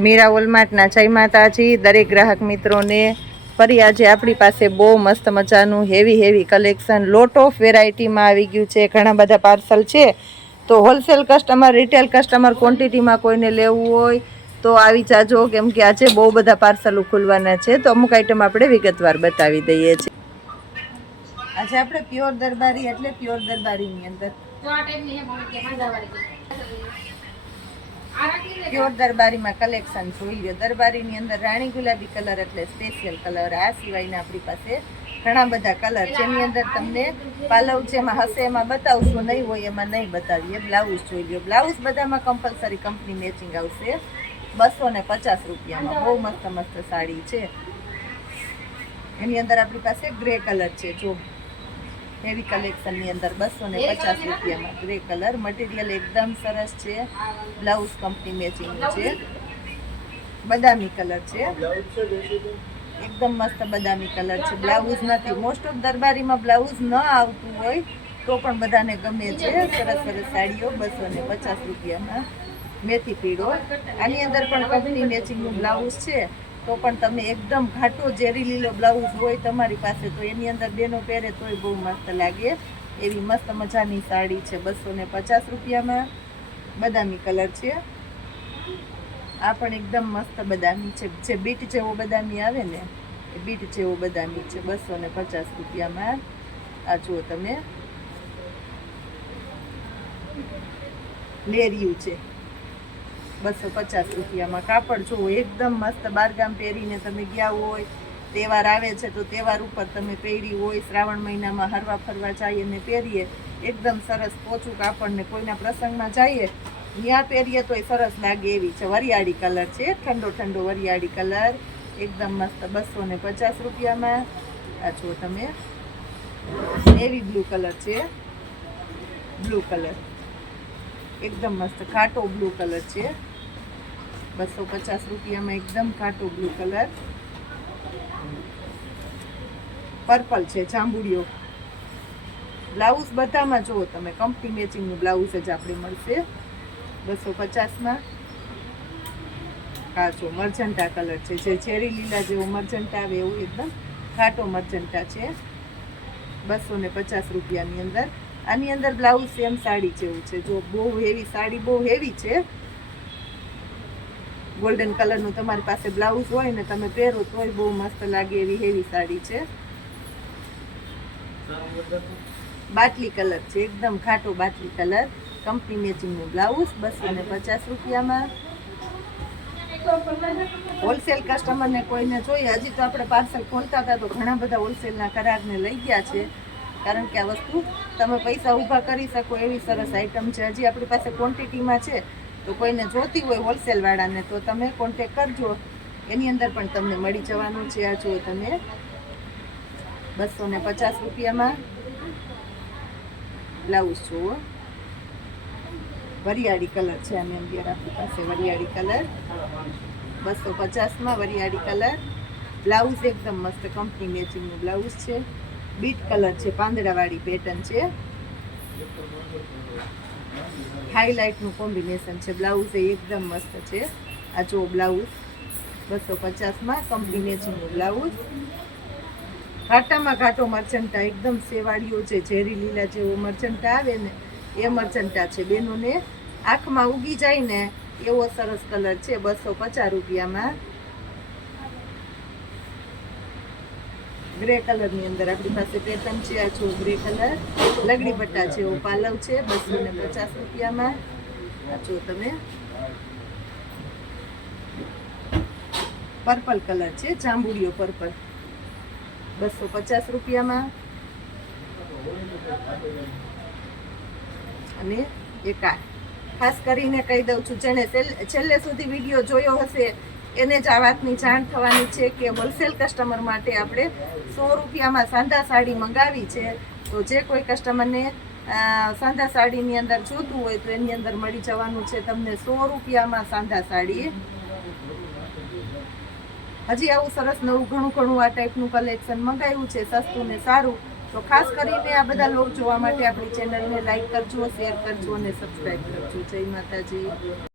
મીરા વોલમાર્ટના જય માતાજી. દરેક ગ્રાહક મિત્રોને ફરી આજે આપણી પાસે બહુ મસ્ત મજાનું heavy heavy collection lot of વેરાયટીમાં આવી ગયું છે. ઘણા બધા પાર્સલ છે. તો હોલસેલ કસ્ટમર રિટેલ કસ્ટમર ક્વોન્ટિટીમાં કોઈને લેવું હોય તો આવી જાજો. કેમ કે આજે બહુ બધા પાર્સલો ખુલવાના છે. તો અમુક આઈટમ આપણે વિગતવાર બતાવી દઈએ છીએ. આજે આપણે પ્યોર દરબારી એટલે પ્યોર દરબારીની અંદર તો આ ટાઈપની હે પણ કે માંદાવાળી આ રાખી લે પ્યોર દરબારીમાં કલેક્શન જોઈ લો દરબારીની અંદર રાણી ગુલાબી કલર એટલે સ્પેશિયલ કલર આ સિવાયના આપણી પાસે ઘણા બધા કલર એની અંદર તમને પાલવ જેમાં હશે, એમાં બતાવશું નહીં હોય એમાં નહીં બતાવીએ. બ્લાઉઝ જોઈ લો બ્લાઉઝ બધામાં કમ્પલસરી કંપની મેચિંગ આવશે. બસો ને પચાસ રૂપિયામાં. બહુ મસ્ત મસ્ત સાડી છે. એની અંદર આપણી પાસે ગ્રે કલર છે. જો હેવી કલેક્શનની અંદર બસો ને પચાસ રૂપિયામાં ગ્રે કલર મટીરિયલ એકદમ સરસ છે. બ્લાઉઝ કંપની મેચિંગનું છે. બદામી કલર છે. એકદમ મસ્ત બદામી કલર છે. બ્લાઉઝ નથી. મોસ્ટ ઓફ દરબારીમાં બ્લાઉઝ ન આવતું હોય તો પણ બધાને ગમે છે. સરસ સરસ સાડીઓ બસો ને પચાસ રૂપિયામાં મેથી પીળો. આની અંદર પણ કંપની મેચિંગનું બ્લાઉઝ છે. તો પણ તમે એકદમ ઘાટો ઝેરી લીલો બ્લાઉઝ હોય તમારી પાસે, તો એની અંદર બેનો પહેરે તોય બહુ મસ્ત લાગે. એવી મસ્ત મજાની સાડી છે, બસો ને પચાસ રૂપિયામાં. બદામી કલર છે. આ પણ એકદમ મસ્ત બદામી છે. જે બીટ જેવો બદામી આવે ને, એ બીટ જેવો બદામી છે, બસો ને પચાસ રૂપિયામાં. આ જુઓ તમે. લેરિયું છે. બસો પચાસ રૂપિયામાં કાપડ જુઓ, એકદમ મસ્ત બારગામ પહેરીને તમે ગયા હોય, તહેવાર આવે છે તો તહેવાર ઉપર તમે પહેરી હોય, શ્રાવણ મહિનામાં હરવા ફરવા જઈએ ને પહેરીએ, એકદમ સરસ પોચું કાપડને કોઈના પ્રસંગમાં જઈએ ત્યાં પહેરીએ તો સરસ લાગે એવી છે. વરિયાળી કલર છે, ઠંડો ઠંડો વરિયાળી કલર, એકદમ મસ્ત બસો ને પચાસ રૂપિયામાં. આ જુઓ તમે, નેવી બ્લુ કલર છે, બ્લુ કલર. એકદમ મસ્ત ખાટો બ્લુ કલર છે. બસો પચાસ રૂપિયામાં એકદમ ખાટો બ્લુ કલર પર્પલ છે, જાંબુડિયો. બ્લાઉઝ બધામાં જુઓ તમે કંપની મેચિંગનું બ્લાઉઝ જ આપણે મળશે. બસો પચાસમાં. કાચો મર્જન્ટા કલર છે, જે ચેરી લીલા જેવો મરજન્ટા આવે એવું એકદમ ખાટો મરજન્ટા છે. બસો ને પચાસ રૂપિયાની અંદર. આની અંદર બ્લાઉઝ સેમ સાડી જેવું છે. જો બહુ હેવી સાડી બહુ હેવી છે ગોલ્ડન કલરનું તમારી પાસે બ્લાઉઝ હોય ને તમે પહેરો તોય બહુ મસ્ત લાગે એવી હેવી સાડી છે. બાટલી કલર છે, એકદમ ખાટો બાટલી કલર. કંપની મેચિંગનું બ્લાઉઝ બસો ને પચાસ રૂપિયામાં. હોલસેલ કસ્ટમરને કોઈને જોઈએ, હજી તો આપણે પાર્સલ ખોલતા હતા તો ઘણા બધા હોલસેલના કરારને લઈ ગયા છે. કારણ કે આ વસ્તુ તમે પૈસા ઊભા કરી શકો એવી સરસ આઈટમ છે. હજી આપણી પાસે ક્વોન્ટિટીમાં છે. તો કોઈને જોતી હોય હોલસેલવાળાને, તો તમે કોન્ટેક કરજો. એની અંદર પણ તમને મળી જવાનું છે. આ જો તમે. બસો ને પચાસ રૂપિયામાં બ્લાઉઝ જુઓ. વરિયાળી કલર છે આની અંદર આપણી પાસે વરિયાળી કલર. બસો પચાસમાં વરિયાળી કલર. બ્લાઉઝ એકદમ મસ્ત કંપની મેચિંગનું બ્લાઉઝ છે. બીટ કલર છે, પાંદડાવાળી પેટર્ન છે. હાઇલાઇટનું કોમ્બિનેશન છે. બ્લાઉઝ એ એકદમ મસ્ત છે. આ જો બ્લાઉઝ બસો પચાસમાં કોમ્બિનેશનનું બ્લાઉઝ ઘાટામાં ઘાટો મર્ચન્ટા એકદમ સેવાળીઓ છે, ઝેરી લીલા જેવો મર્ચન્ટા આવે ને, એ મર્ચન્ટા છે બેનોને. આંખમાં ઉગી જાય ને, એવો સરસ કલર છે, બસો પચાસ રૂપિયામાં. ગ્રે કલરની અંદર આપણી પાસે પેટર્ન છે, આ જો ગ્રે કલર. લગડી પટ્ટા છે, એવો પાલવ છે, બસો ને પચાસ રૂપિયામાં. આ તમે. પર્પલ કલર છે, જાંબુડિયો પર્પલ. બસો પચાસ રૂપિયામાં. અને એકા ખાસ કરીને કહી દઉં છું, જેણે છેલ્લે સુધી વીડિયો જોયો હશે એને જ આ વાતની જાણ થવાની છે કે હોલસેલ કસ્ટમર માટે આપણે સો રૂપિયામાં સાંધા સાડી મંગાવી છે. તો જે કોઈ કસ્ટમરને સાંધા સાડીની અંદર જોતું હોય તો એની અંદર મળી જવાનું છે તમને સો રૂપિયામાં સાંધા સાડી. હજી આવું સરસ નવું ઘણું ઘણું આ ટાઈપનું કલેક્શન મંગાવ્યું છે, સસ્તું ને સારું. તો ખાસ કરીને આ બધા લોક જોવા માટે આપણી ચેનલને લાઈક કરજો શેર કરજો અને સબસ્ક્રાઈબ કરજો. જય માતાજી.